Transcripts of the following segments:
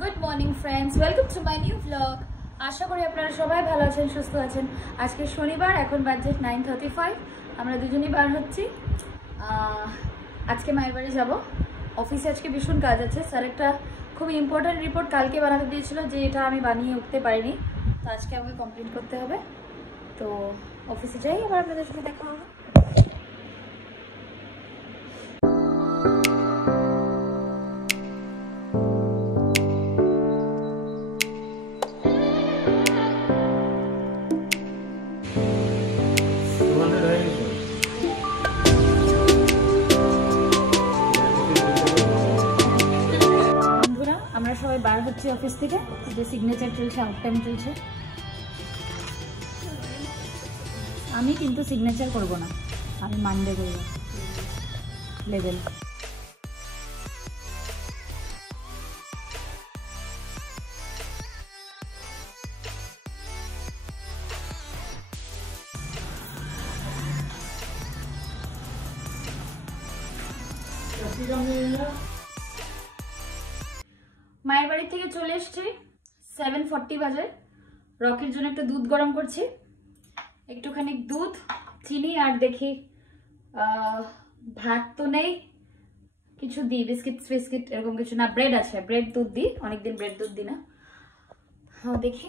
Good morning friends, welcome to my new blog. আশা করি আপনারা সবাই ভালো আছেন, সুস্থ আছেন। আজকে শনিবার, এখন বাজে 9:35। আমরা দুজনেই বার হচ্ছি। আজকে মায়ের বাড়ি যাব। অফিসে আজকে ভীষণ কাজ আছে। স্যার একটা খুব ইম্পর্ট্যান্ট রিপোর্ট কালকে বানাতে দিয়েছিল, যে এটা আমি বানিয়ে উঠতে পারিনি, তো আজকে আমাকে কমপ্লিট করতে হবে। তো অফিসে যাই, আবার আপনাদের সাথে দেখা হবে। আমরা সবাই বার হচ্ছি অফিস থেকে। যে সিগনেচার চলছে, আউট টাইম চলছে। আমি কিন্তু সিগনেচার করব না, আমি মানডে করব লেভেল। মায়ের বাড়ি থেকে চলে এসছি, 7:40 বাজে। রকির জন্য একটা দুধ গরম করছি, একটুখানি দুধ, চিনি, আর দেখি ভাত তো নেই, কিছু দিই, বিস্কিট এরকম কিছু না, ব্রেড আছে, ব্রেড দুধ দিই, অনেকদিন ব্রেড দুধ দিই না। হ্যাঁ দেখি।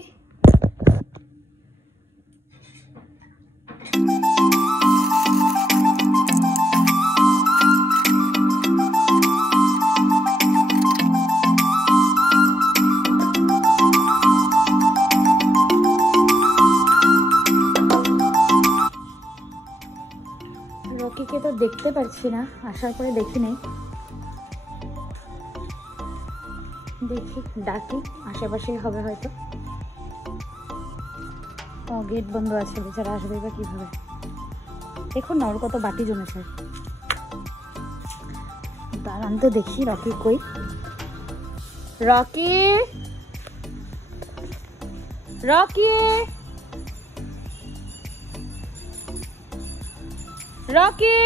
রকিকে তো দেখতে পাচ্ছি না, আসার পরে দেখি নেই, দেখি ডাকি, আশেপাশেই হবে হয়তো। ও গেট বন্ধ আছে, বেচারা আসবে বা কিভাবে। দেখুন না ওর কত বাটি জমেছে। দাঁড়ান তো দেখি রকি কই। রকি, রকি, রকি,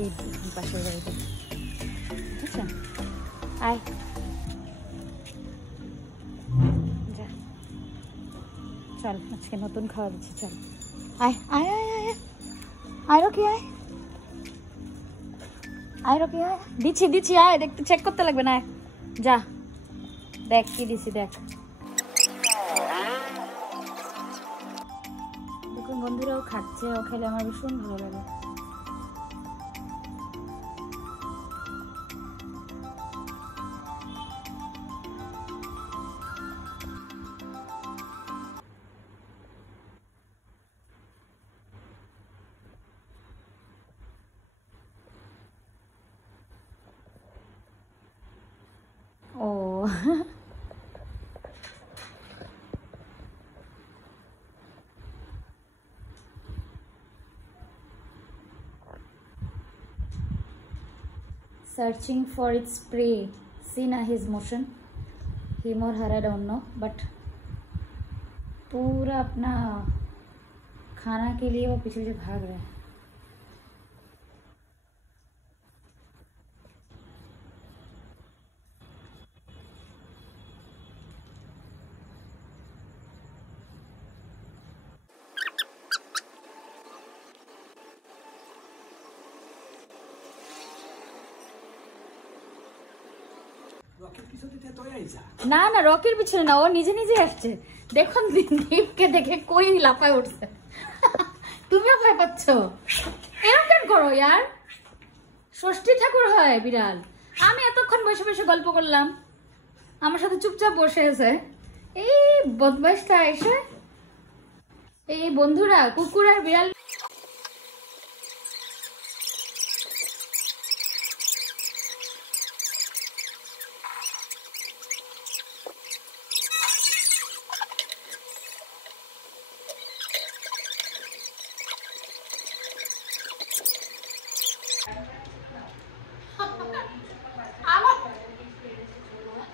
এই পাশের বাড়িতে। আচ্ছা আয়, যা চল, আজকে নতুন খাওয়া দিচ্ছি, চল আয় আয় আয় আয় আয় রকি, আয় আয় রকি, আয়, দিচ্ছি দিচ্ছি, আয়, দেখতে চেক করতে লাগবে না, যা দেখ কি দিছি, দেখ। দেখুন বন্ধুরাও খাচ্ছে, ও খেলে আমার ভীষণ ভালো লাগে। ও searching for its prey, see na his motion, him or her I don't know, but पूरा अपना खाना के लिए वो पीछे पीछे भाग रहा है। না না, রকির পিছনে না, ও নিজে নিজে আসছে। দেখুন দীপকে দেখে কই লাফায় উঠছে। তুমিও ভয় পাচ্ছ, এরকম কেন করো ইয়ার? ষষ্ঠী ঠাকুর হয় বিড়াল। আমি এতক্ষণ বসে বসে গল্প করলাম, আমার সাথে চুপচাপ বসে আছে। এই বদমাইশটা এসে, এই বন্ধুরা কুকুর আর বিড়াল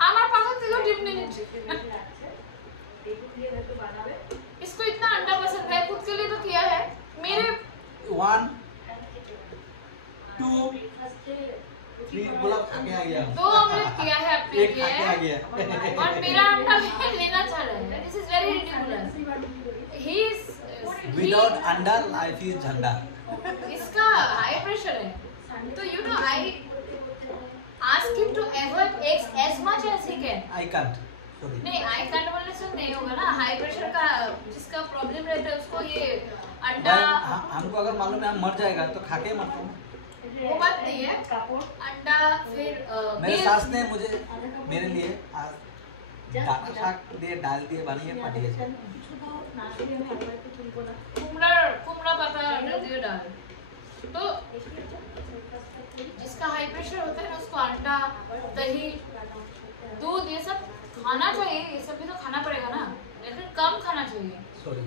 আমার পাশে ছিল ডিম নিয়েছি। इसको इतना अंडा पसंद है, खुद के लिए तो दो ऑमलेट किया है अपने लिए और मेरा अंडा लेना चाह रहा है। This is very ridiculous. He is without अंडा लाइफ इज झंडा। इसका हाई प्रेशर है, तो you know I ask him to avoid eggs as much as he can. I can't, नहीं आई कांट बोलने से नहीं होगा ना। हाई प्रेशर का जिसका प्रॉब्लम रहता है उसको ये अंडा, हमको अगर मालूम है हम मर जाएगा तो खा के मरता हूँ, वो बात नहीं है। अंडा फिर मेरे सास ने मुझे मेरे लिए डाटा शाक दिए, डाल दिए, बनिए पाटिए कुमड़ा पता दिए डाल। तो जिसका हाई प्रेशर होता है ना उसको अंडा, दही, दूध ये सब खाना चाहिए। ये सब भी तो खाना पड़ेगा ना, लेकिन कम खाना चाहिए। सॉरी,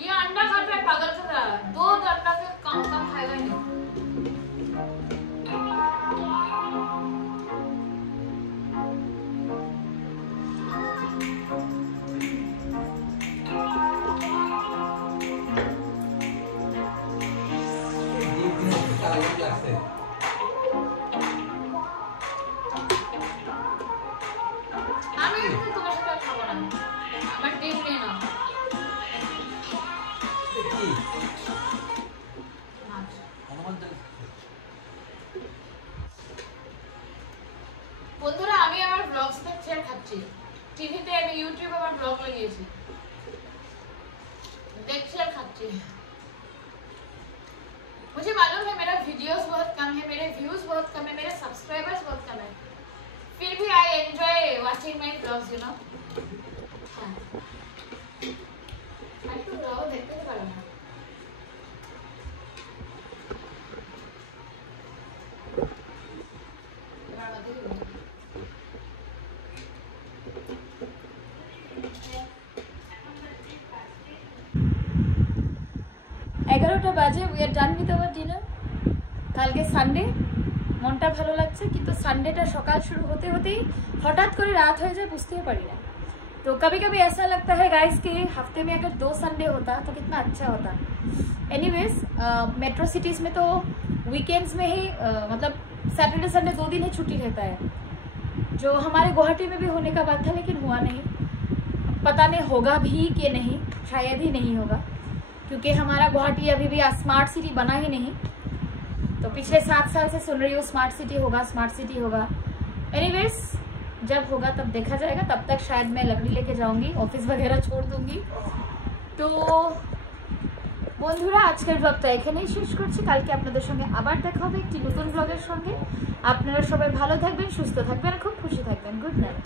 ये अंडा खाता है पागल की तरह, दो अंडा के कम खाएगा ही नहीं। বন্ধুরা আমি আমার ব্লগস দেখছি আর খাচ্ছি। টিভিতে আমি ইউটিউবে আমার ব্লগ লাগিয়েছি, देखिए और खाती है। मुझे मालूम है मेरा वीडियोस बहुत कम है, मेरे व्यूज बहुत कम है, मेरे सब्सक्राइबर्स बहुत कम है, फिर भी I enjoy watching my vlogs, you know. हां आई तो ब्लॉग देखते पारो ना। এগারোটা বাজে, we are done with our dinner. কালকে সানডে, মনটা ভালো লাগছে, কিন্তু সানডেটা সকাল শুরু होते होते ही हठात করে রাত হয়ে যায়, বুঝতেই পারি না। तो कभी कभी ऐसा लगता है गाइस कि हफ्ते में अगर 2 संडे होता तो कितना अच्छा होता। एनीवेज मेट्रो सिटीज़ में तो वीकेंड्स में ही मतलब सैटरडे संडे 2 दिन ही छुट्टी रहता है, जो हमारे गुवाहाटी में भी होने का बात था लेकिन हुआ नहीं। पता नहीं होगा भी कि नहीं, शायद ही नहीं होगा, क्योंकि हमारा गुवाहाटी अभी भी स्मार्ट सिटी बना ही नहीं। तो पिछले 7 साल से सुन रही हूँ स्मार्ट सिटी होगा, स्मार्ट सिटी होगा। एनीवेज जब होगा तब देखा जाएगा, तब तक शायद मैं लकड़ी लेके जाऊंगी, ऑफिस वगैरह छोड़ दूंगी। तो বন্ধুরা আজকের ব্লগটা এখানেই শেষ করছি। কালকে আপনাদের সঙ্গে আবার দেখা হবে একটি নতুন ব্লগের সঙ্গে। আপনারা সবাই ভালো থাকবেন, সুস্থ থাকবেন, খুব খুশি থাকবেন। Good night.